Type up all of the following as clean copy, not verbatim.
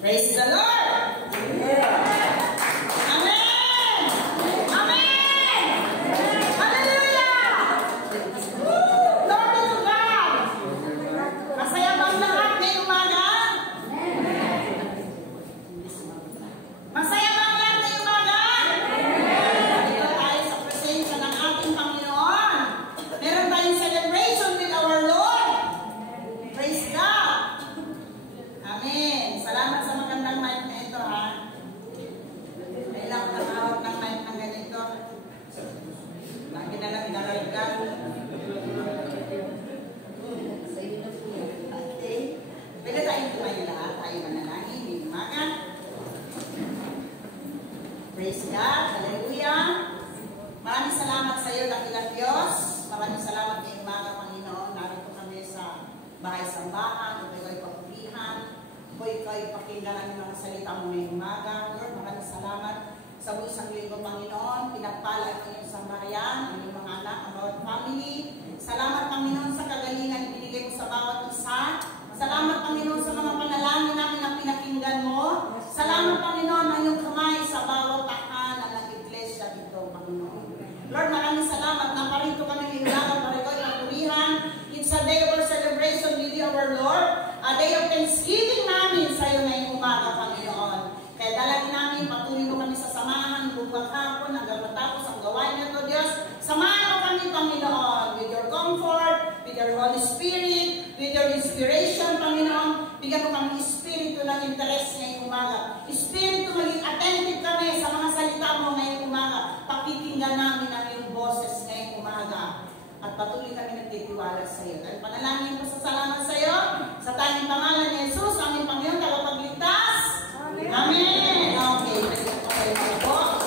Praise the Lord! Amen! Amen! Hallelujah! Lord to God! Masaya bang lahat ngayong umaga? Masaya bang lahat ngayong umaga? Dito tayo sa presensya ng ating Panginoon. Meron tayong celebration with our Lord. Praise God! Amen. Salamat sa magandang mic na ito, ha? Kailangan ng hawak ng mic na ganito. Lagi na lang daragdag. Pwede tayong tumayo lahat. Tayo manalangin. May umaga. Praise God. Hallelujah. Maraming salamat sa iyo, dakilang Diyos. Maraming salamat ngayong umaga, Panginoon. Narito kami sa bahay-sambahan. Ito'y papulihan. Ikaw ipakinggan ng mga salita mo ngayong umaga. Lord, maraming salamat sa isang linggo, Panginoon. Pinagpala ang iyong sambahayan, ang iyong mga anak, ang bawat family. Salamat, Panginoon, sa kagalingan ibinigay mo sa bawat isa. Salamat, Panginoon, sa mga panalangin namin na pinakinggan mo. Salamat, Panginoon, ang iyong kamay sa bawat tahanan ng iglesia dito, Panginoon. Lord, maraming salamat na parito kami ngayong umaga para ikaw ipatulihan. It's a day of our celebration with you, our Lord. A day of thanksgiving namin sa iyo ngayong umaga, Panginoon. Kaya dalagin namin, patuloy mo kami sa samahan, buong hapon, hanggang matapos ang gawain nito, Diyos. Samahan mo kami, Panginoon, with your comfort, with your Holy Spirit, with your inspiration, Panginoon. Bigyan mo kami espiritu ng interes ngayong umaga. Espiritu, maging attentive kami sa mga salita mo ngayong umaga. Pakikinggan namin ang iyong boses ngayong umaga. At patuloy kami nagtitiwala sa iyo. Dahil panalangin ko sa salamat sa iyo, sa tanging pangalan ni Jesus, aming Panginoon, tagapagligtas. Amen! Amen! Okay, okay po.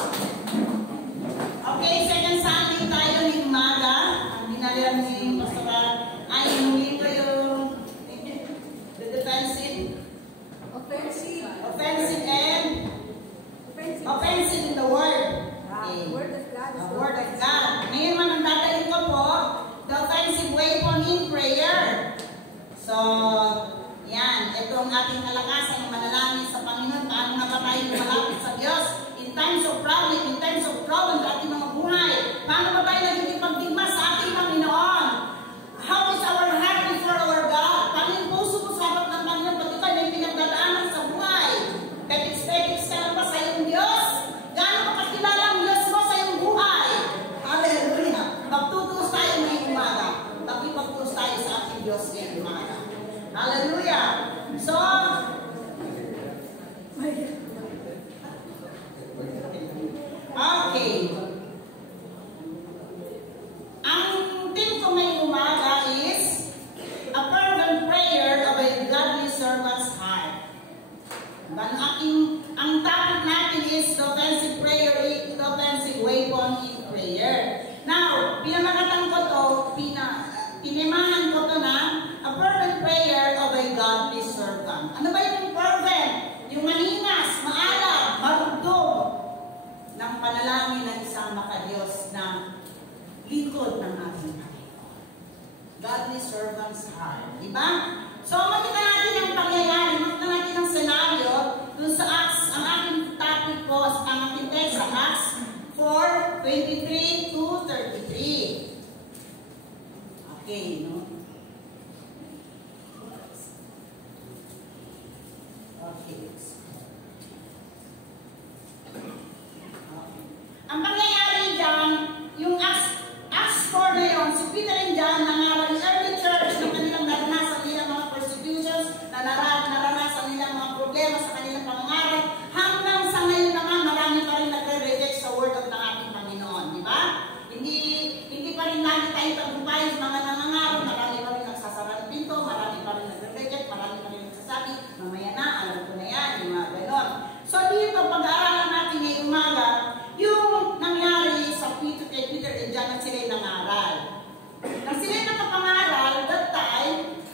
Okay, second Sunday tayo ng umaga. Ang dinalihan ni Pastor ay yung libro yung the defensive, offensive and offensive in the word. Okay. Word of God. The word of God. Ngayon man ang dadaling ko po, the offensive weapon in prayer. So, yan. Ito ang ating kalakasan ng manalangin sa Panginoon. Paano nga ba tayo malapit sa Diyos? In times of problem, in times of trouble sa ating mga buhay. Paano ba tayo naging pagdigma sa ating Panginoon? How is our heart before our God? Paano yung puso mo sa harap ng Panginoon pag ikaw may pinagdadaanan sa buhay? Pepiks ka lang ba sa iyong Diyos? Gaano ka kakilala ang Diyos mo sa iyong buhay? Hallelujah! Magtutuos tayo ngayong umaga. Magpipagtuos tayo sa ating Diyos ngayong umaga. Hallelujah! So, okay. Ang theme ko ngayong umaga is a fervent prayer of a godly servant's heart. Ang topic natin is the offensive prayer, the offensive weapon in prayer. Now, pinamakatan ko to, pinemahan ko to na a fervent prayer of a godly servant. Ano ba yung fervent? Yung maninas, maalam, marugdog ng panalangin ng isang makadiyos na likod ng ating Panginoon. Godly servant's heart. Diba? So, makita natin ang pangyayari, makita natin ang senaryo dun sa Acts, ang ating topic ko, ang ating text sa Acts 4:23 to 33. Okay, no? Okay. Ang pangyayari dyan, yung Acts 4 na yun, si Peter and John nangaral yung early church ng kanilang naranasan nilang mga persecutions, naranasan nilang mga problema sa kanilang pangangaral, hanggang sa ngayon naman, marami pa rin nagre-reject sa word of ng ating Panginoon, di ba? Hindi pa rin lagi tayo tagumpay sa mga nangangaral, marami pa rin nagsasara ng pinto, marami pa rin nagre-reject, marami pa rin nagsasabi, mamaya na, alam ko na yan, yung mga ganon. So dito, pag-aaralan natin ngayong umaga, yung nangyari sa Peter and John at sila'y nangaral. Nang sila'y nakapangaral, that time,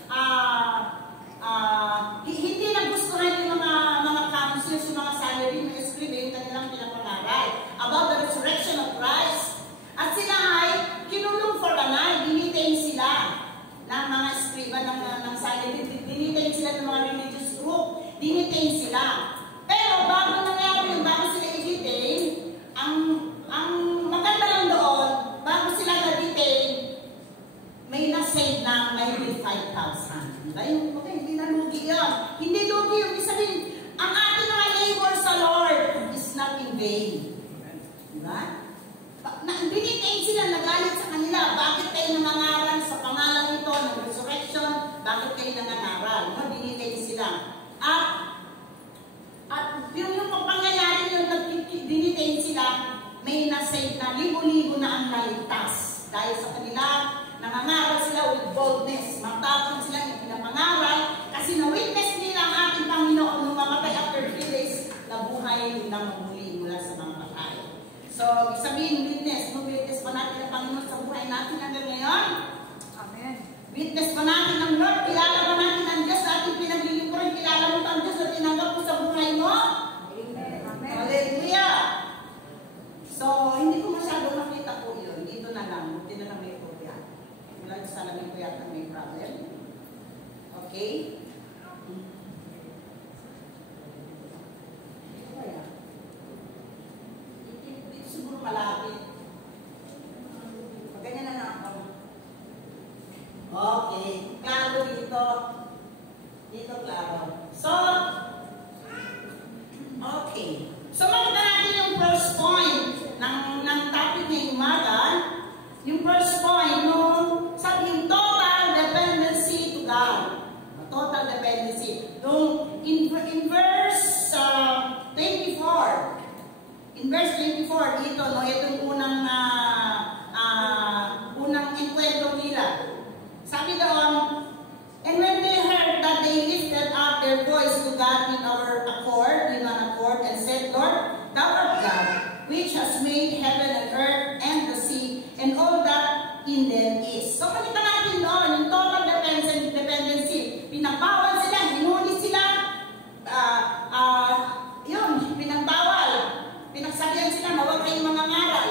hindi nagustuhan yung mga councils, yung mga salary, mga scribe, yung kanilang pinapangaral about the resurrection of Christ. At sila ay kinulong for the night, dinitain sila ng mga scribe, ng salary, dinitain sila ng mga religious group. dinitain sila. Pero bago nangyari yung bago sila i-detain, ang maganda lang doon, bago sila na-detain, may na-save na may 5,000. Diba? Okay, hindi na lugi yun. Hindi lugi yung isabihin, ang ating mga labor sa Lord is not in vain. Diba? Dinitain sila, nagalit sa kanila. Bakit kayo nangangaral sa pangalan ito ng resurrection? Bakit kayo nangangaral? No? Dinitain sila. At yung pangyayari yung dinitain sila, may na-save na libo-libo na ang naligtas. Dahil sa kanila, nangangaral sila with boldness. Matapang sila yung pinapangaral kasi na-witness nila ang ating Panginoon nung mamatay after 3 days na buhay na mamuli mula sa mga patay. So, sabihin witness. Witness pa natin ang Panginoon sa buhay natin hanggang ngayon? Amen. Witness pa natin ang Lord. Kilala pa natin ang Diyos sa ating pinaglilingkuran. Kilala mo ang Diyos na tinanggap mo sa buhay mo? Amen. Amen. Hallelujah. So, hindi ko masyado makita po yun. Dito na lang. Buti na lang may kuya. Wala sa lamin ko yata may problem. Okay? Dito siguro malapit. Ganyan na lang ako. Okay. Klaro dito. Dito klaro. So, okay. So, makita natin yung first point ng topic ng umaga. Yung first point, no, sabi yung total dependency to God. Total dependency. No, in verse 24, in verse 24, dito, no, itong unang enkwentro nila. Sabi doon, and when they heard that, they lifted up their voice to God in one accord, and said, Lord, thou art God, which has made heaven and earth and the sea, and all that in them is. So, makita natin doon, yung total dependency. Pinagbawal sila, hinuli sila, pinagbawal. Pinagsabihan sila na huwag kayong mga ngaral.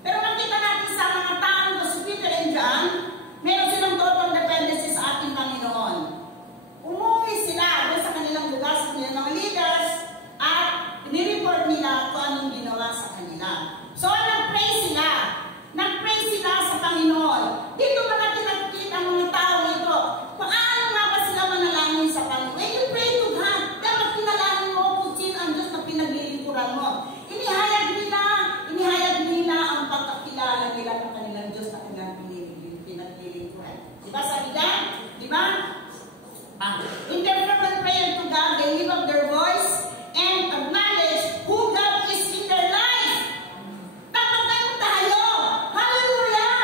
Pero makita natin sa mga taong si Peter and John, meron silang total dependency sa ating Panginoon. Umuwi sila doon sa kanilang lugar, sa kanilang mga leaders, at nireport nila kung anong ginawa sa kanila. So, nag-pray sila. Nag-pray sila sa Panginoon. Dito ba natin nakikita ang mga tao ito? Paano nga ba sila manalangin sa Panginoon? When you pray to God, dapat pinalangin mo kung sino ang Diyos na pinaglilingkuran mo. Inihayag nila ang pagkakilala nila ng kanilang Diyos na kanilang pinaglilingkuran. Diba sabi ka? Diba? In their fervent prayer to God, they lift up their voice and acknowledge who God is in their life. Dapat ganun tayo. Hallelujah!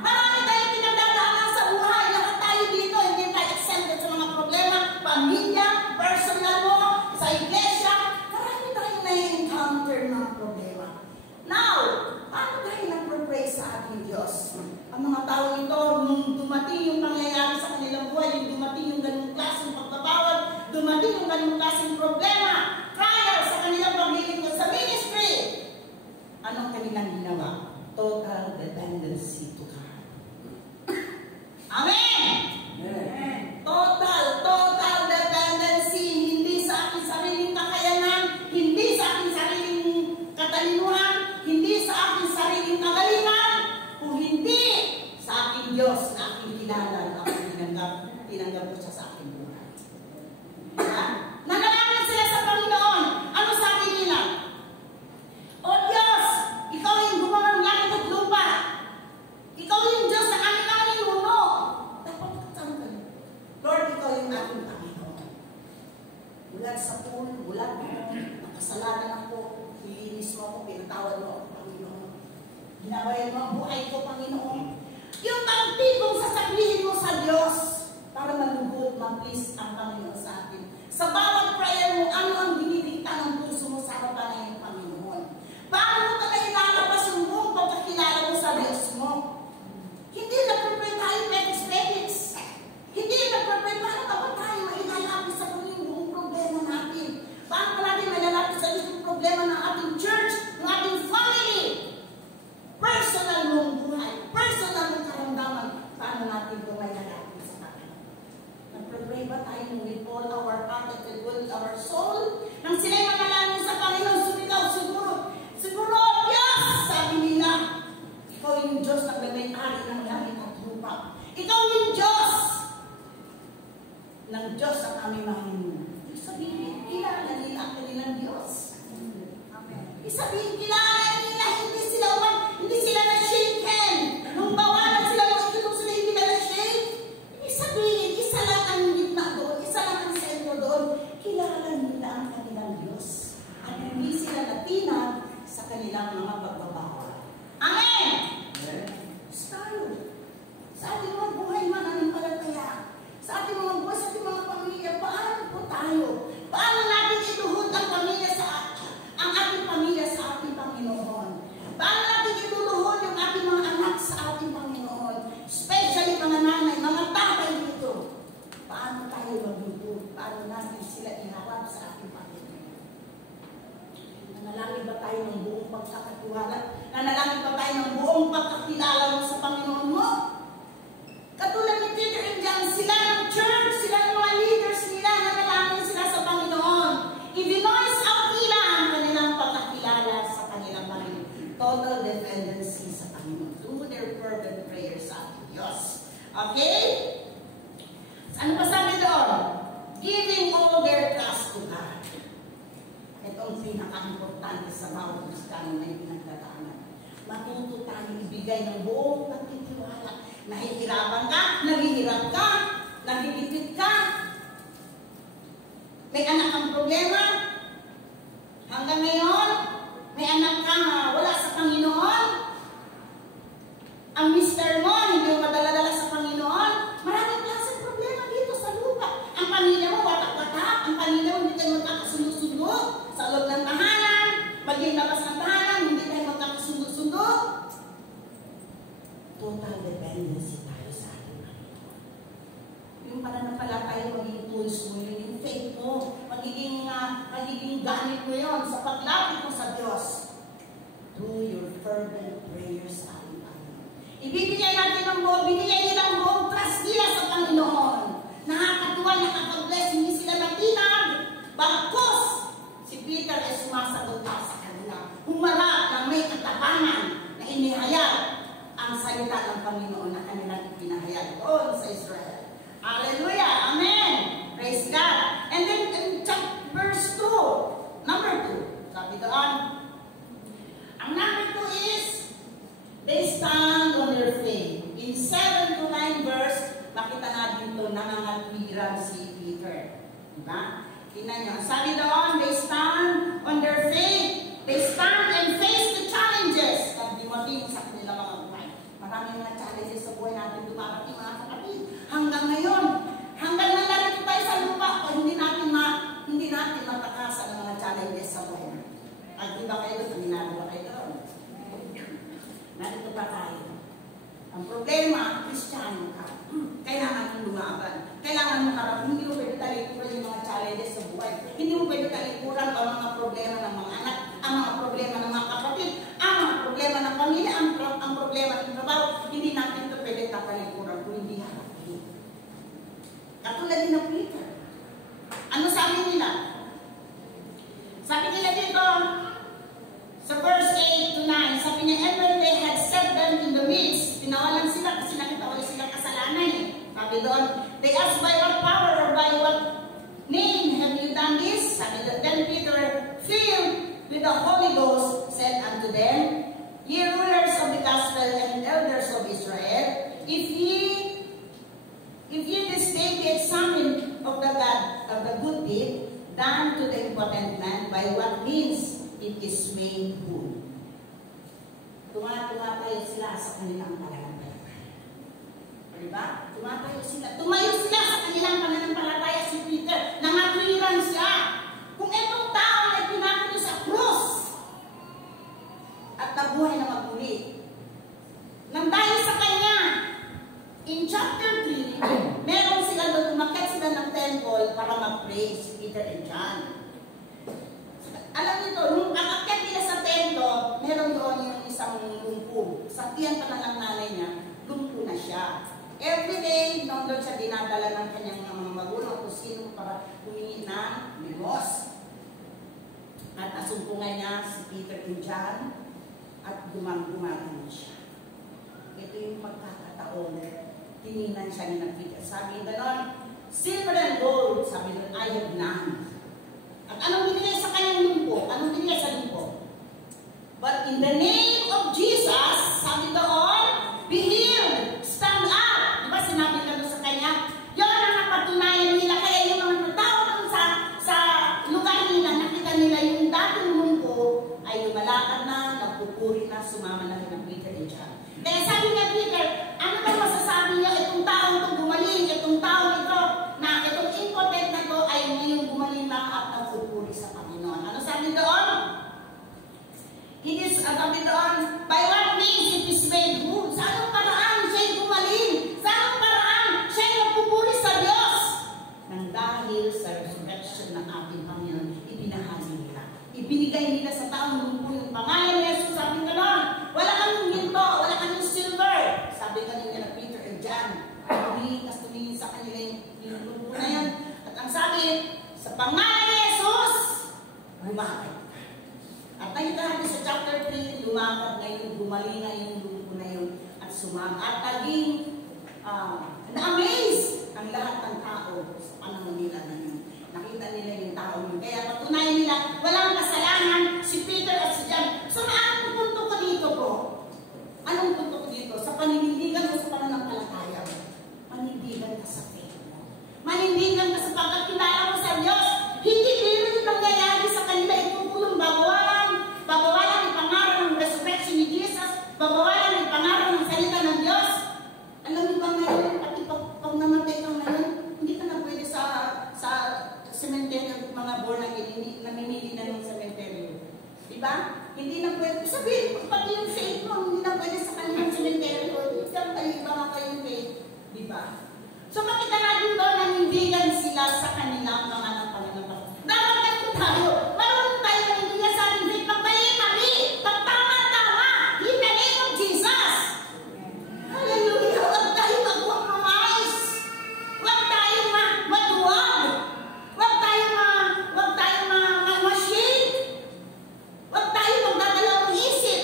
Marami tayong pinagdadaanan sa buhay. Lahat tayo dito, hindi tayo exempted sa mga problema. Pamilya, personal mo, sa iglesia. Marami tayong na-encounter ng problema. Now, paano tayo nag-pray sa ating Diyos? Ang mga tao ito, nung dumating yung pangyayari sa kanilang buhay, yung dumating yung ganung klaseng pagkabawal, dumating yung ganung klaseng problema, trial sa kanilang paglilingkod sa ministry. Anong kanilang ginawa? Total dependency to God. Amen! Amen. Total dependency. Hindi sa aking sariling kakayanan, hindi sa aking sariling katalinuhan, hindi sa aking sariling kagalingan, kung hindi sa aking Diyos na aking kilala na aking tinanggap ko siya sa aking buhay. Diba? Nanalangin sila sa Panginoon. Ano sabi nila? O Diyos, ikaw yung gumawa ng langit at lupa. Ikaw yung Diyos na aming ninuno. Dapat kasama ka. Lord, ikaw yung aking Panginoon. Bulag sa pool, bulag mo, nakasalanan ako, ilinis mo ako, pinatawad mo ako, Panginoon. Ginabayan mo ang buhay ko, Panginoon. Yung pagtibong sasabihin mo sa Diyos para malugod, mag-please ang Panginoon sa atin. Sa bawat prayer mo, ano ang dinidikta ng puso mo sa harapan ng Panginoon? Paano mo ka na ilalabas yung buong pagkakilala mo sa Diyos mo? Hindi nagpapray tayo petis-petis. Hindi nagpapray paano ka ba tayo mailalapis sa Panginoon buong problema natin? Paano ka natin mailalapis sa Diyos yung problema ng ating church, ng ating family? Personal mong buhay, personal mong karamdaman, paano natin ito may nalapit sa Panginoon? Nagpapray ba tayo with all our heart and with aming Panginoon. Ibig sabihin, kilala nila ang kanilang Diyos. Ibig sabihin, kilala nila, hindi sila na-shaken. Nung bawalan sila, nung sila hindi na na-shake. Ibig sabihin, isa lang ang gitna doon, isa lang ang sentro doon. Kilala nila ang kanilang Diyos. At hindi sila natinag sa kanilang mga pagbabawa. Amen! Tayo. Sa ating mga buhay mananampalataya, sa ating mga buhay, sa ating mga pamilya, paano po tayo? Paano natin iluhod ang pamilya ang ating pamilya sa ating Panginoon? Paano natin iluluhod yung ating mga anak sa ating Panginoon? Especially mga nanay, mga tatay dito. Paano tayo magluluhod? Paano natin sila iharap sa ating Panginoon? Nanalangin ba tayo ng buong pagkakatiwala? Nanalangin ba tayo ng buong pagkakilala mo sa Panginoon mo? Katulad ni Peter and John, sila ng church, sila ng mga leaders nila, nanalangin sila sa Panginoon. I-denoise out nila ang kanilang pagkakilala sa kanilang Panginoon. Total dependency sa Panginoon. Through their fervent prayers sa ating Diyos. Okay? Ano pa sabi doon? Giving all their trust to God. Ito ang pinaka-importante sa bawat Kristiyano na pinagdadaanan. Matuto tayo ibigay ng buong pagtitiwala. Nahihirapan ka, naghihirap ka, nagigipit ka. May anak kang problema. Hanggang ngayon, may anak ka wala sa Panginoon. Ang mister mo, hindi mo madala-dala sa Panginoon. Maraming klaseng problema dito sa lupa. Ang pamilya mo, watak-watak. Ang pamilya mo, hindi tayo magkakasundo-sundo. Sa loob ng tahanan, maging labas ng tahanan, hindi tayo magkakasundo-sundo. Total dependency tayo sa ating Panginoon. Yung pananampalataya, magiging tools mo yun, yung faith mo, magiging gamit mo yun sa paglapit mo sa Diyos. Through your fervent prayers sa ating Panginoon. Ibibigay natin ang buong, binigay nila ang buong trust nila sa Panginoon. Nakakatuwa, nakapag-bless, hindi sila natinag. Bagkos, si Peter ay sumasagot sa kanila. Humarap ng may katapangan na inihayag ang salita ng Panginoon na kanilang ipinahayag doon sa Israel. Hallelujah! Amen! Praise God! And then in verse 2, number 2, sabi doon, ang number 2 is, they stand on their faith. In 7 to 9 verse, makita natin ito, nangangatwiran si Peter. Diba? Tingnan nyo. Sabi doon, they stand on their faith. They stand and face the challenges na dumating sa kanilang mga buhay. Maraming mga challenges sa buhay natin dumarating mga kapatid. Hanggang ngayon, hanggang nalarito tayo sa lupa, hindi natin matakasan ang mga challenges sa buhay. At di ba kayo doon? Aminado ba kayo doon? Narito pa tayo. Ang problema, Kristiyano ka. Kailangan mong lumaban. Kailangan mong harap. Hindi mo pwede talikuran yung mga challenges sa buhay. Hindi mo pwede talikuran ang mga problema ng mga anak, ang mga problema ng mga kapatid, ang mga problema ng pamilya, ang problema ng trabaho. Hindi natin ito pwede talikuran kung hindi harapin. Katulad din ng Peter. Ano sabi nila? Sabi nila dito, sa verse 8 to 9, sabi niya, and when they had set them in the midst, tinawalan sila kasi nakita ulit silang kasalanan eh. Sabi doon, they asked by what power or by what name have you done this? Sabi doon, then Peter, filled with the Holy Ghost, said unto them, ye rulers of the gospel and elders of Israel, if ye this day be examined of the good deed done to the impotent man, by what means it is made good. Tumatay sila sa kanilang pananampalataya. Diba? Tumayo sila sa kanilang pananampalataya si Peter. Nangatwiran siya. Kung itong tao ay pinako sa krus at nabuhay na magmuli, nang dahil sa kanya, in chapter 3, meron sila doon, umakyat sila ng temple para mag-pray si Peter and John. Alam nito, nung akakyat nila sa templo, meron doon yung isang lumpo. Sa tiyan pa ng nanay niya, lumpo na siya. Every day, nung doon siya dinadala ng kanyang mga magulang kung sino para humingi ng limos. At nasumpungan niya si Peter and John at gumagamit siya. Ito yung pagkakataon. Tinignan siya ni Peter. Sabi gano'n, Silver and gold, sabi doon, I have none. At anong binigay sa kanyang lumpo? Anong binigay sa lumpo? But in the name of Jesus, sabi doon, be healed, stand up. Diba sinabi ka doon sa kanya? Yun ang napatunayan nila. Kaya yung mga tao doon sa lugar nila, nakita nila yung dating lumpo ay lumalakad na, nagpupuri na, sumama na rin ang Peter and John. Kaya sabi niya, Peter, ano ba masasabi niya itong taong itong gumaling, itong taong ito, na itong impotent na ito ay ngayong gumaling na at nagpupuri sa Panginoon. Ano sabi doon? Sabi doon, by what means it is made whole? Sa anong paraan siya'y gumaling? Sa anong paraan siya'y nagpupuri sa Diyos? Nang dahil sa resurrection ng ating Panginoon, ibinahagi nila. Ibinigay nila sa taong lumpo yung pangalan ni Jesus. Sabi nga doon, wala kaming ginto, wala kaming silver. Sabi nga nila Peter and John, tumingin sa kanila yung lumpo na yun. At ang sabi, sa pangalan ni Jesus, lumakad. At nakita natin sa chapter 3, lumakad ngayon, gumaling na yung lumpo na yun at sumama. At naging na-amaze ang lahat ng tao sa panahon nila na yun. Nakita nila yung tao yun. Kaya patunayan nila, walang kasalanan si Peter at si John. So, anong punto ko dito po? Anong punto ko dito? Sa paninindigan mo sa pananampalataya mo. Manindigan ka sa faith mo. Manindigan ka sa pagkakilala mo sa Diyos. Hindi din nangyayari sa kanila itong kulong babawalan ng pangaral ng resurrection ni Jesus, babawalan ng pangaral ng salita ng Diyos. Alam mo ba ngayon, pati pag namatay ka ngayon, hindi ka na pwede sa cemetery, mga born again, namimili na ng cemetery. Diba? Hindi na pwede. Sabihin, pati yung faith mo, hindi na pwede sa kanilang cemetery. Diyan tayo, iba nga kayong faith. Diba? So makita natin doon, nanindigan sila sa kanilang mga napananampalataya. Dapat natin tayo. Marunong tayo nanindigan sa ating faith. Pagmali-mali. Pagtama-tama. In the name of Jesus. Hallelujah. Huwag tayo mag-compromise. Huwag tayo maduwag. Huwag tayo ma-shake. Huwag tayo magdadalaw ng isip.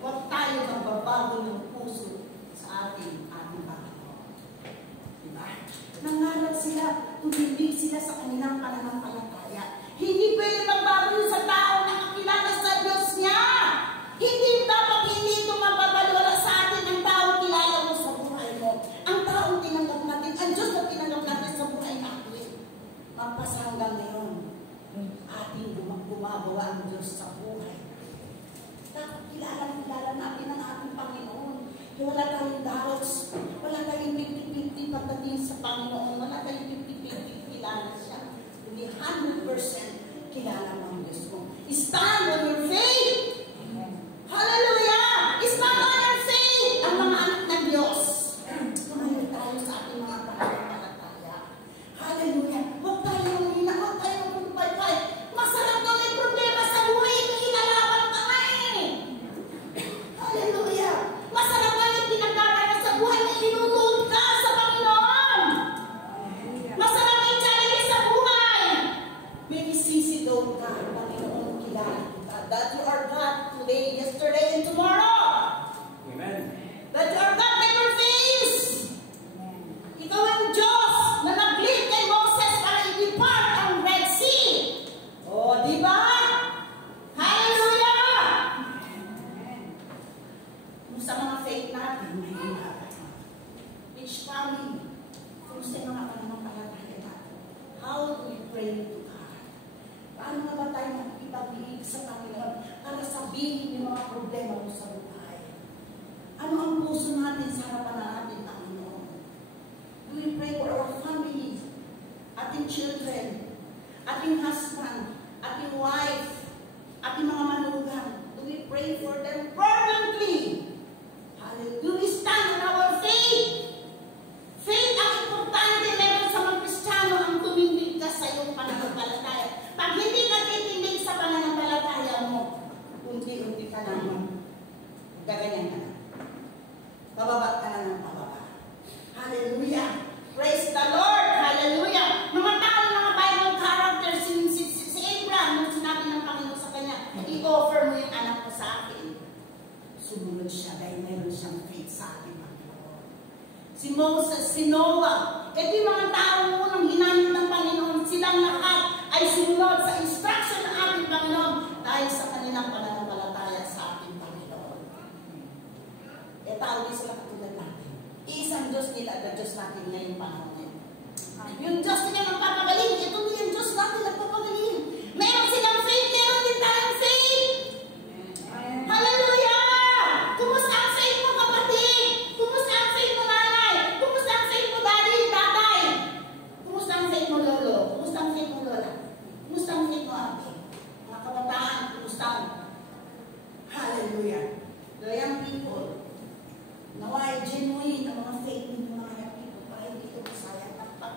Huwag tayo magbabago ng puso sa ating Panginoon. Diba? Nangarap sila, tumibig sila sa kanilang pananampalataya. Hindi pwede magbago sa tao na kakilala sa Diyos niya. Hindi dapat hindi ito mapapalwala sa atin ang taong kilala mo sa buhay mo. Ang taong tinanggap natin, ang Diyos na tinanggap natin sa buhay natin. Magpasanggang ngayon, ating gumagawa ang Diyos sa buhay. Dapat kilala natin ang ating Panginoon. Wala tayong doubts, wala tayong 50-50 pagdating sa Panginoon, wala tayong 50-50 kilala siya. Hindi 100% kilala mo ang Diyos mo. Stand on your faith! Hallelujah! Stand on your faith! Ang mga anak ng Diyos. Tumayo tayo sa ating mga pananampalataya. Hallelujah! Huwag tayong hina, huwag tayong magpapay. Masarap na may problema sa buhay, may inalaban ka nga eh. Hallelujah! Masarap na may pinagdarana sa buhay, may inunood ka sa Panginoon. Masarap may challenge sa buhay. May isisigaw ka, Panginoon, kilala kita. That you are God today, yesterday, and tomorrow. Amen. That you are God never face. Ikaw ang Diyos na nag-lead kay Moses para i-depart ang Red Sea. O, di ba? Hallelujah! Kung sa mga faith natin, mahirap. Which family? Kung sa mga pananampalataya natin, how do we pray to God? Paano nga ba tayo makipag-iig sa Panginoon para sabihin yung mga problema mo sa buhay? Ano ang puso natin sa harapan ng ating Panginoon? Do we pray for our family, ating children, ating husband, ating wife, ating mga manugang? Do we pray for them fervently? Hallelujah. Do we stand on our faith? Faith ang importante meron sa mga Kristiyano ang tumindig ka sa iyong pananampalataya. Pag hindi ka titindig sa pananampalataya mo, unti-unti ka naman. Gaganyan ka na. Bababa ka na ng bababa. Hallelujah. Praise the Lord. Hallelujah. Mga tao, mga Bible characters, si Abraham, nung sinabi ng Panginoon sa kanya, i-offer mo yung anak ko sa akin. Yung Diyos niya magpapagaling, ito din yung Diyos natin nagpapagaling. Meron silang faith, meron din tayong faith. Hallelujah! Kumusta ang faith mo, kapatid? Kumusta ang faith mo, nanay? Kumusta ang faith mo, daddy, tatay? Kumusta ang faith mo, lolo? Kumusta ang faith mo, lola? Kumusta ang faith mo, ate? Mga kabataan, kumusta ang? Hallelujah! The young people, naway genuine ang mga faith ninyo, mga young people, para hindi ito masayang at pag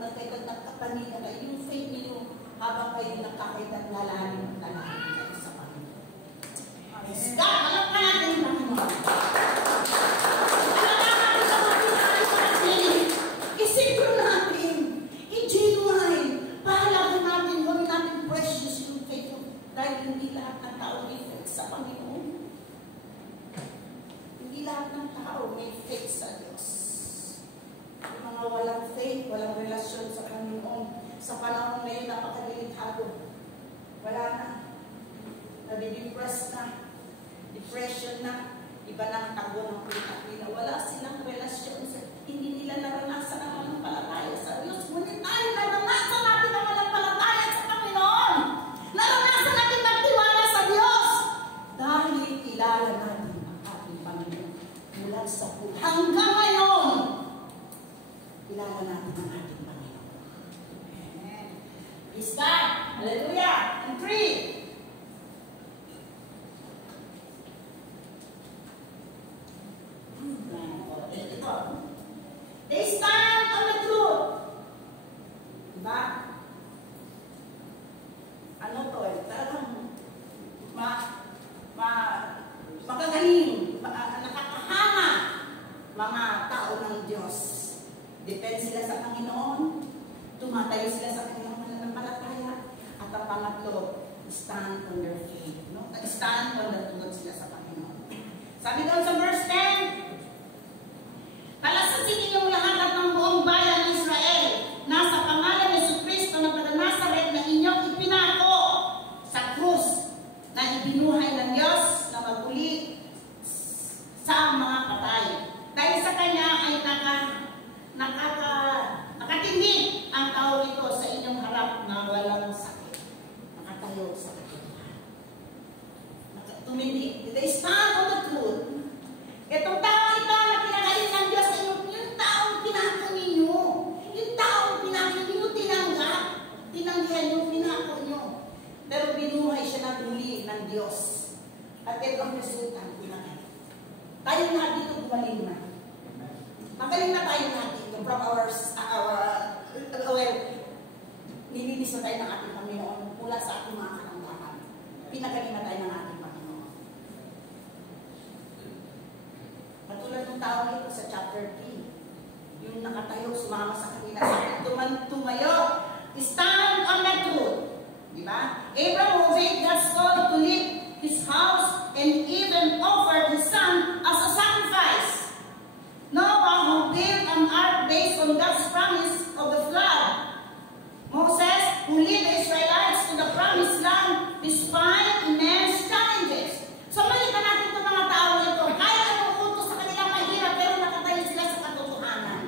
nagkapanina kayo, yung faith ninyo habang kayo nakakita ng lalalim ng lalalim kayo sa Panginoon. Yes, God, alam ka natin yung Panginoon. Alam ka natin sa mga pinakain natin. Isipro natin. I-genuine. Pahalagan natin, gawin natin precious yung faith mo. Dahil hindi lahat ng tao may faith sa Panginoon. Hindi lahat ng tao may faith sa Diyos. Yung mga walang faith, walang relasyon sa Panginoon, sa panahon ngayon, napakadilitado. Wala na. Nadidepress na. Depression na. Iba na ang tago ng pina. Wala silang relasyon. Hindi nila naranasan ang manampalataya sa Diyos. Ngunit tayo, naranasan natin ang manampalataya sa Panginoon. Naranasan natin magtiwala sa Diyos. Dahil kilala natin ang ating Panginoon. Mula sa puso. Hanggang ngayon, kilala natin ang ating Panginoon. Amen. Praise God. Hallelujah. And 3. They stand on the truth. Diba? Ano to eh? Talagang magagaling, nakakahanga mga tao ng Diyos. Depend sila sa Panginoon. Tumatayo sila sa kanilang mananampalataya. At ang pangatlo, stand on their faith. No? Stand on the truth sila sa Panginoon. Sabi doon sa verse 10, palasasin ninyong lahat at ng buong bayan ng Israel na sa pangalan ni Jesucristo na taga-Nazaret na inyong ipinako sa krus na ibinuhay ng Diyos na maguli sa mga patay. Dahil sa Kanya ay nakatindig ang tao ito sa inyong harap na walang sakit. Nakatayo sa katipuhan. Tumindig. They stand on the truth. Itong tao ito na pinagaling ng Diyos sa inyo, yung taong pinako ninyo. Yung taong pinako ninyo, tinanggihan yung pinako nyo. Pero binuhay siya na muli ng Diyos. At ito ang resultan, pinagaling. Tayo na dito gumaling na. Magaling na tayo natin from nilinis na tayo ng ating Panginoon mula sa ating mga karamdaman. Pinagaling na tayo ng ating Panginoon. Katulad ng tao ito sa chapter 3, yung nakatayo, sumama sa kanila, tumayo, stand on the truth. Diba? Abraham obeyed God's call to leave his house and even offered his son as a sacrifice. Noah, who built an ark based on God's promise of the flood. Moses, who led the Israelites to the promised land despite immense challenges. So, balikan natin itong mga tao ito. Kaya ang utos sa kanilang mahirap, pero nakatayo sila sa katotohanan.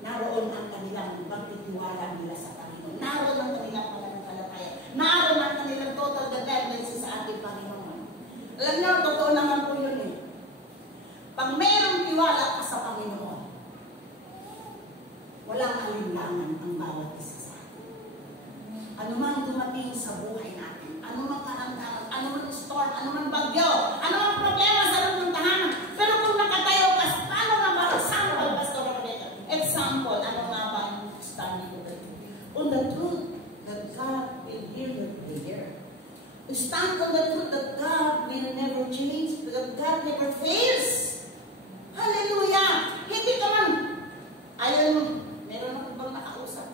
Naroon ang kanilang pagtitiwala nila sa Panginoon. Naroon ang kanilang pananampalataya. Naroon ang kanilang total dependency sa ating Panginoon. Alam niyo, totoo naman po yun eh. Pag mayroong tiwala ka sa Panginoon, walang alinlangan ang bawat isa sa atin. Ano man dumating sa buhay natin, ano man karamdaman, ano man storm, ano man bagyo, ano man problema sa loob ng tahanan. Pero kung nakatayo ka, paano nga ba? Example, Pastor Rebecca. Example, ano nga ba ang standing of the truth? On the truth that God will hear your prayer. Stand on the truth that God will never change, that God never fails. Hallelujah! Hindi ka man, ayun, meron akong bang nakausap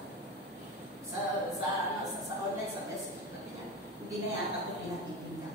sa online, sa message natin yan. Hindi na yata ko pinakikita.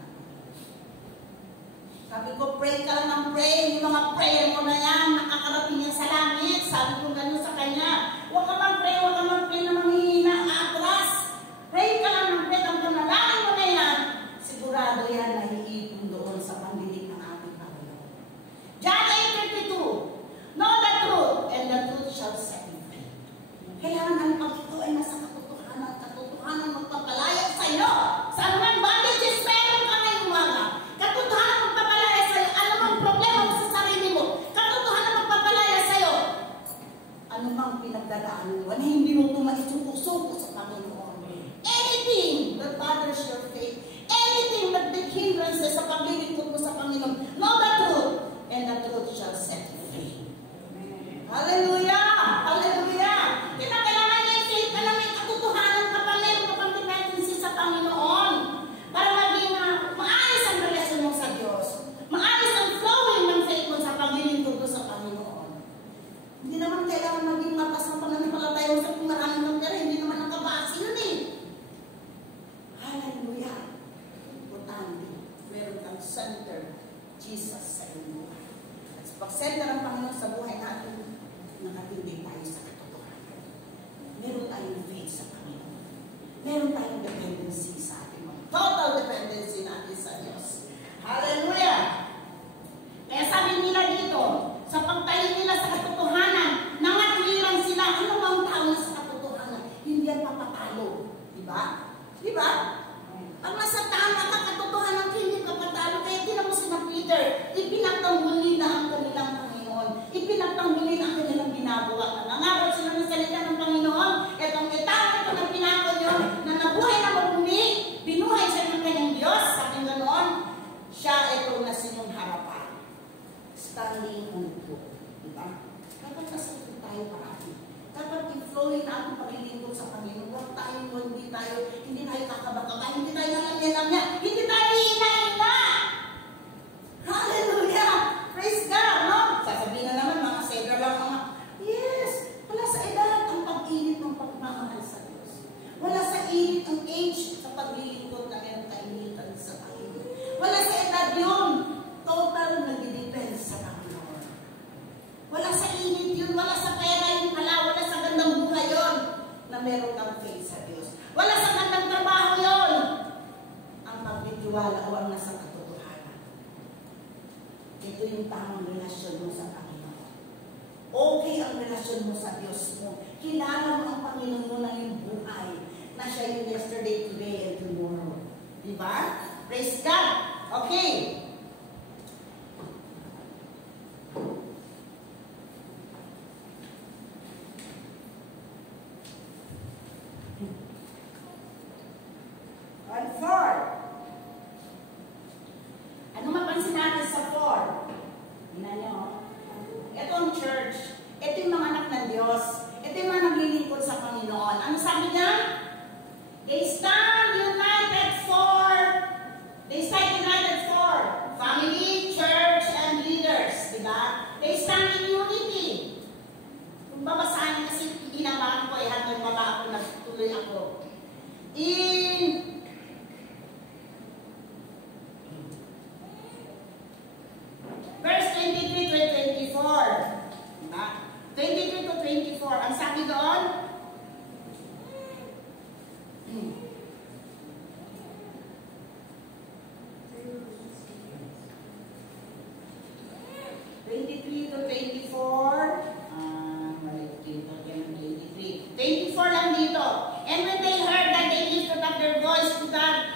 Meron tayong dependency sa ating mga. Total dependency natin sa Diyos. Hallelujah! Kaya sabi nila dito, sa pagtayo nila sa katotohanan, nangatwiran sila, ano bang tao na sa katotohanan? Hindi yan papatalo. Diba? Diba? Ang nasa tama ka katotohanan, hindi ka patalo. Kaya tinan mo sila Peter, ipinagtanggol nila ang kanilang Panginoon. Ipinagtanggol nila ang kanilang ginagawa. Nangangarap sila ng salita ng Panginoon. Itong itawag ito ng pinako nyo, na nabuhay na magmuli, binuhay siya ng kanyang Diyos. Sabi nga noon, siya ito na sinyong harapan. Standing on the book. Diba? Dapat nasalit tayo parati. Dapat i-flowing na ang paglilingkod sa Panginoon. Huwag tayo, hindi tayo kakabaka, hindi tayo nalamya, hindi tayo hina-hina. Hallelujah! Praise God, no? Sasabihin na naman, mga sedra lang mga, yes, wala sa edad ang pag-init ng pagmamahal sa Diyos. Wala sa init ang age sa paglilingkod na meron kainitan sa Panginoon. Wala sa edad yun. Total nag-depend sa Panginoon. Wala sa init yun, wala sa pera yun pala, wala sa gandang buhay yun na meron kang faith sa Diyos. Wala sa gandang trabaho yun. Ang pagtitiwala o ang nasa katotohanan. Ito yung tamang relasyon mo sa Panginoon. Okay ang relasyon mo sa Diyos mo. Kilala mo ang Panginoon mo na yung buhay na siya yung yesterday, today, and tomorrow. Diba? Praise God! Okay. On 4. Ano mapansin natin sa 4? Tingnan nyo. Ito ang church. Ito yung mga anak ng Diyos. Ito yung mga naglilingkod sa Panginoon. Ano sabi niya? They stand united for family, church, and leaders. Diba? They stand in unity. Kung babasahin kasi ginawa ko, hanggang baba ako, nagtuloy ako. In verse 23 to 24. Diba? 23 to 24. Ang sabi doon, 23 to 24. 24 lang dito. And when they heard that, they lifted up their voice to God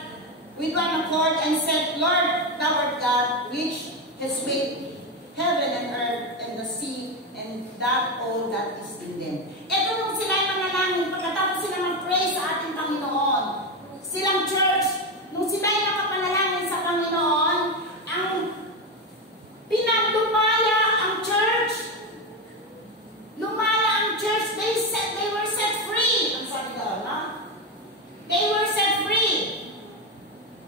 with one accord and said, Lord, thou art God, which has made heaven and earth and the sea and that all that is in them. Ito nung sila ay manalangin, pagkatapos sila mag-pray sa ating Panginoon. Silang church, nung sila ay nakapanalangin sa Panginoon, ang pinagdumaya ang church. Lumaya ang church. They were set free. Ang sabi doon, no? They were set free.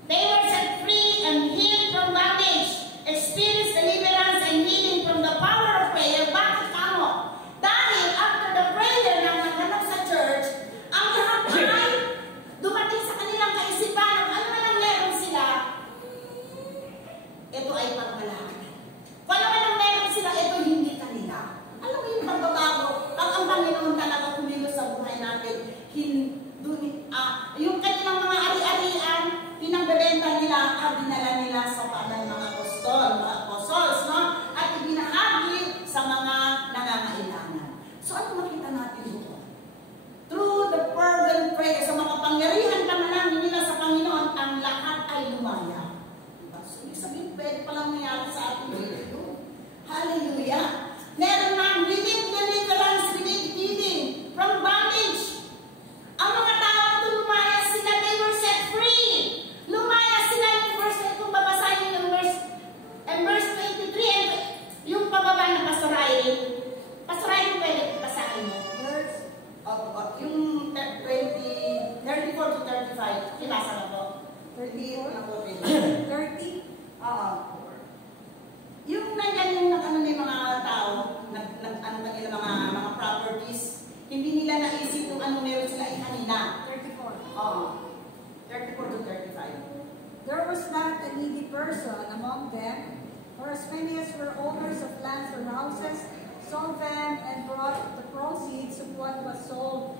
They were set free and healed from bondage. Experienced deliverance and healing from the power of prayer. Bakit kamo? Dahil after the prayer ng naganap sa church, ang lahat ay dumating sa kanilang kaisipan. Ano man ang meron sila, ito ay pagmalaki. Kung ano man ang meron sila, ito hindi kanila. Alam mo yung pagbabago, ang Panginoon talaga kumilos sa buhay natin. Yung kanilang mga ari-arian, pinagbebenta nila, dinala nila sa panan mga apostles, no? At ibinahagi sa mga nangangailangan. So ano makita natin dito? Through the fervent prayer, sa makapangyarihan panalangin nila sa Panginoon, ang lahat ay lumaya. Diba? So ibig sabihin, pwede palang nangyari sa ating dito. Hallelujah! Meron na within deliverance, within healing, from bondage. Ang mga tao ito lumaya sila, they were set free. Lumaya sila yung verse, kung babasahin yung verse 23, and yung pababa ng Pastor Ryan, pwede basahin mo. Verse, yung 34 to 35, kinasa na po. 30 na po. 30? Oo. Yung nandyan yung ano ng mga tao, ano kanila mga properties, hindi nila naisip kung ano meron sila kanina. 34. Oo. 34 to 35. There was not a needy person among them, for as many as were owners of lands or houses, sold them and brought the proceeds of what was sold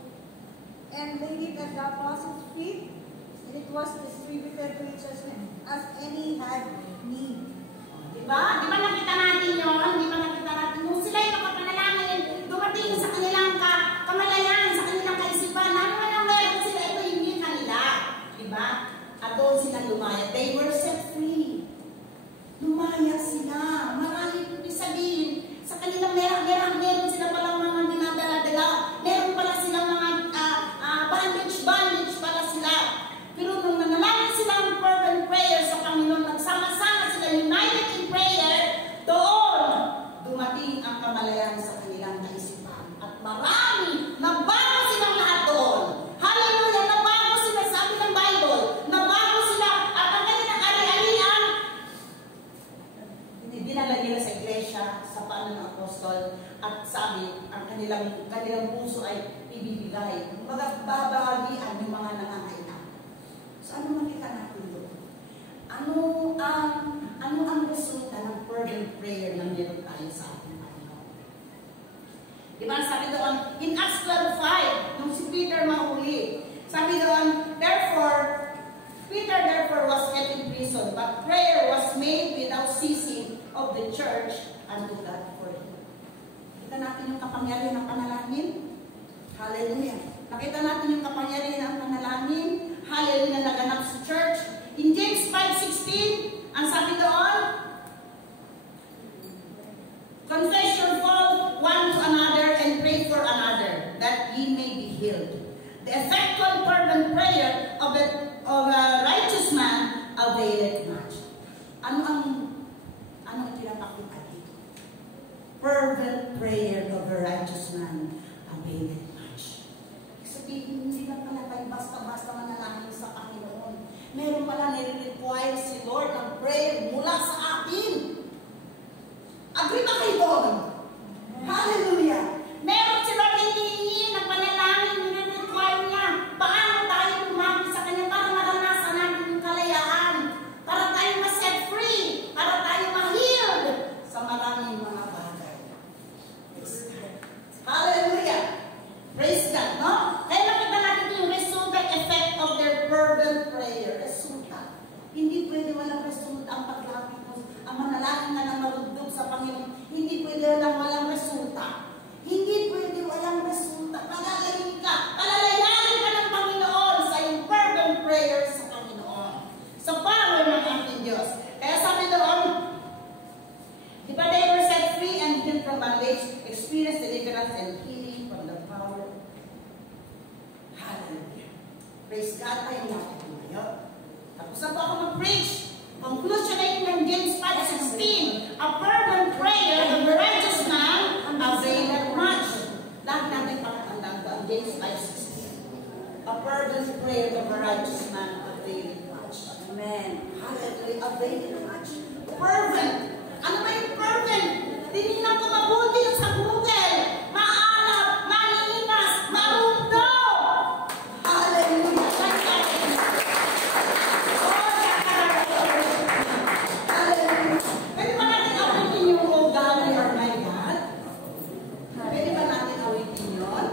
and laid it at the apostles' feet, and it was distributed to each as any had need. Diba? Diba nakita natin yun? Diba nakita natin nung sila yung nakapanalangin, dumating sa kanilang kamalayan, sa kanilang kaisipan, ano man ang meron sila, ito hindi kanila. Diba? At doon sila lumaya. They were set free. Lumaya sila. Marami ibig sabihin. Sa kanilang meron sila palang mga dinadala-dala. Meron pala silang mga bondage pala sila. Pero nung nanalangin sila ng fervent prayer sa Panginoon, nagsama-sama sila united in prayer, doon dumating ang kamalayan sa kanilang kaisipan. At marami, nabago silang lahat doon. Hallelujah! Nabago sila, sabi ng Bible. Nabago sila at ang kanilang ari-arian, dinala nila sa iglesia, sa paanan ng apostol, at sabi, ang kanilang puso ay ibibigay. Babahagian yung mga nangangailangan. So ano makita natin doon? Ano ang resulta ng fervent prayer na meron tayo sa ating Panginoon? Diba sabi doon, in Acts 12:5, nung si Peter mahuli, sabi doon, Peter therefore was kept in prison, but prayer was made without ceasing of the church unto God for him. Kita natin yung kapangyarihan ng panalangin. Hallelujah. Nakita natin yung kapangyarihan ng panalangin. Hallelujah, naganap sa church. In James 5:16, ang sabi doon, confess your fault one to another and pray for another, that ye may be healed. The effectual fervent prayer of a righteous man availeth much. Ano ang tinapakita dito? Fervent prayer of a righteous man availeth much. Sabihin, hindi lang pala tayo basta-basta manalangin sa Panginoon. Meron pala nire-require si Lord ng prayer mula sa atin. Agree ba kayo doon? Hallelujah! Meron si Lord hinihingi ng panalangin, nire-require niya. Paano tayo lumapit sa Kanya para maranasan natin yung kalayaan? Para tayo ma-set free? Para tayo ma-healed sa maraming mga bagay. Hallelujah! Praise God, no? Kaya nakita natin yung resultant effect of their fervent prayer. Resulta. Hindi pwede walang resulta ang paglapit mo. Ang manalangin ka ng marundog sa Panginoon. Hindi pwede walang resulta. Hindi pwede walang resulta. Palalayin ka. Palalayanin ka ng Panginoon sa yung fervent prayer sa Panginoon. Sa power ng ating Diyos. Kaya sabi doon, di ba they were set free and healed from bondage, experienced deliverance and healing from the power. Hallelujah. Praise God tayo natin ngayon. Tapos na po ako mag-preach. Conclusion ay ng James 5:16. A fervent prayer of the righteous man availeth much. Lahat natin pakatandaan ko ang James 5:16. A fervent prayer of the righteous man availeth much. Amen. Hallelujah. Availeth much. Fervent. Ano ba yung fervent? Tinignan ko mabuti sa Google. Maalap, malinis, marundo. Hallelujah. Pwede ba natin awitin yung Oh God, you are my God? Pwede ba natin awitin yun?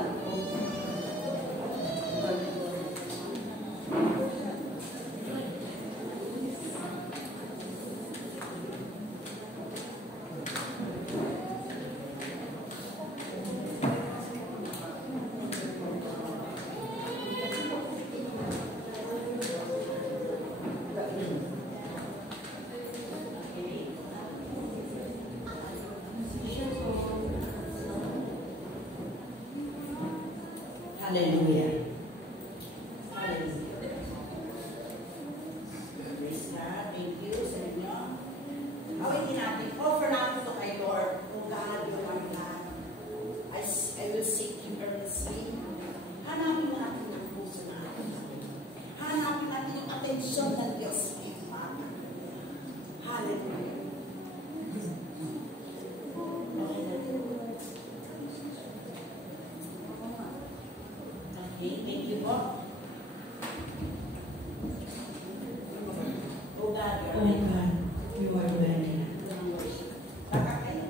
Hallelujah. Hallelujah. Praise God. Thank you sa inyo. Awitin natin. Offer natin ito kay Lord. Oh God, you are God. I will seek you earnestly. Hanapin natin ang puso natin. Hanapin natin yung atensyon ng Diyos sa iyong bata. Hallelujah. Okay, thank you po. Oh God, you are very good. Baka kayo.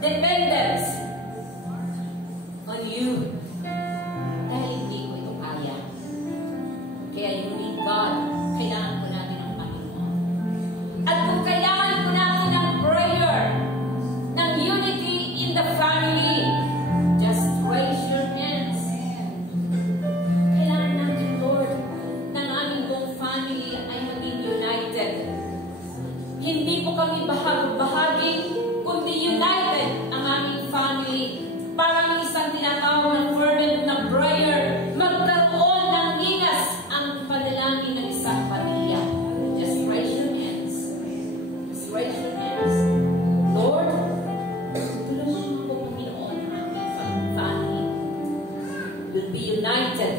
dependence on you. Dahil hindi ko ito kaya. Kaya you need God. Kailangan ko natin ang Panginoon. At kung kailangan ko natin ang prayer, ng unity in the family, just raise your hands. Kailangan natin, Lord, ng aming buong family ay maging united. Hindi po kami bahagi, kundi united ang aming family. Parang isang tinatawag ng fervent na prayer, magkaroon ng ingas ang panalangin ng isang pamilya. Just raise your hands. Just raise your hands. Lord, tulungan mo po, Panginoon, ang aming family will be united.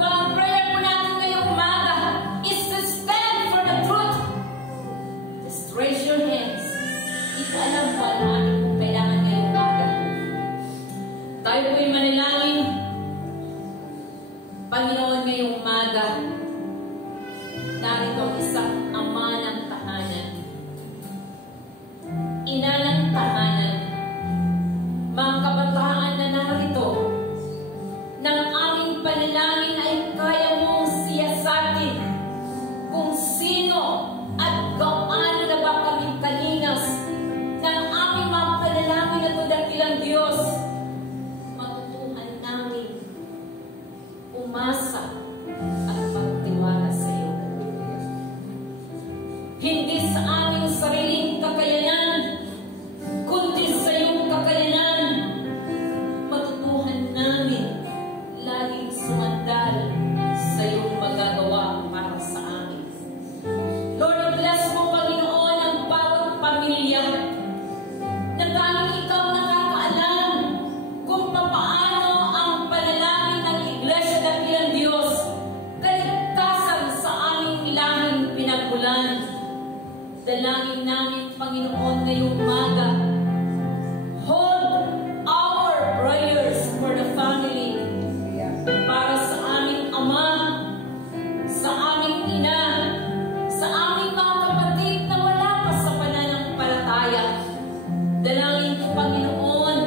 Kung ang prayer po natin ngayong umaga is to stand for the truth, just raise your hands. Hindi ko alam po ang ating kung kailangan ngayong umaga. Tayo po'y manalangin, Panginoon, ngayong umaga. Narito ang isang ama ng tahanan, ina ng tahanan, mga kabataan na narito, ng aming panalangin ay kaya mong siyasatin kung sino at gaano na ba kaming kalingas ng aming mga panalangin na ito dakilang Diyos. Matutuhan namin umasa at magtiwala sa iyo. Hindi sa aming sariling kakayanan, kundi sa iyong kakayanan. Matutuhan namin laging sumandal sa iyong magagawa para sa amin. Lord, bless mo, Panginoon, ang bawat pamilya na tanging ikaw nakakaalam kung paano ang panalangin ng Iglesia Dakilang Diyos kaligtasan sa aming lahing pinagmulan. Dalangin namin, Panginoon, ngayong umaga, hold our prayers for the family, para sa aming ama, sa aming ina, sa aming mga kapatid na wala pa sa pananampalataya. Dalangin ko, Panginoon,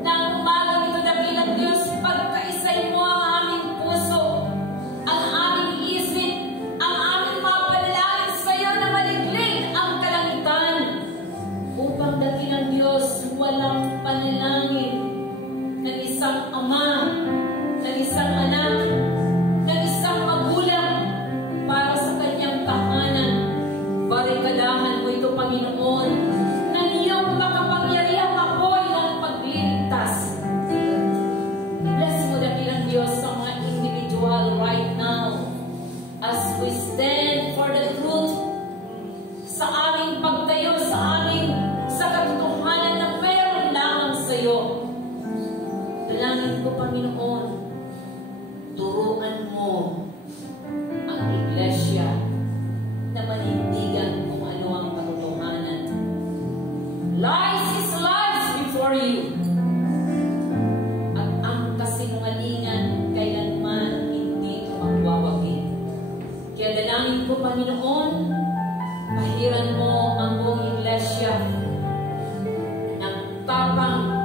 na ang umagang ito, dakilang Diyos, pagkaisay mo ang aming puso, ang aming isip, ang aming mga panalangin sa iyo na maliglig ang kalangitan, upang dakilang Diyos, walang panalangin ng isang ama, ng isang anak, ng isang magulang para sa kanyang tahanan. Barikadahan mo ito, Panginoon, ng iyong makapangyarihang apoy ng pagliligtas. Bless mo, dakilang Diyos, sa mga individual right now as we stand for the truth, sa aming pagtayo, sa katotohanan na meron lamang sa iyo. Dalangin ko, Panginoon, turuan mo ang Iglesia na manindigan kung ano ang katotohanan. Lies is lies before you. At ang kasinungalingan kailanman hindi magwawagi. Kaya dalangin ko, Panginoon, pahiran mo ang buong Iglesia ng tapang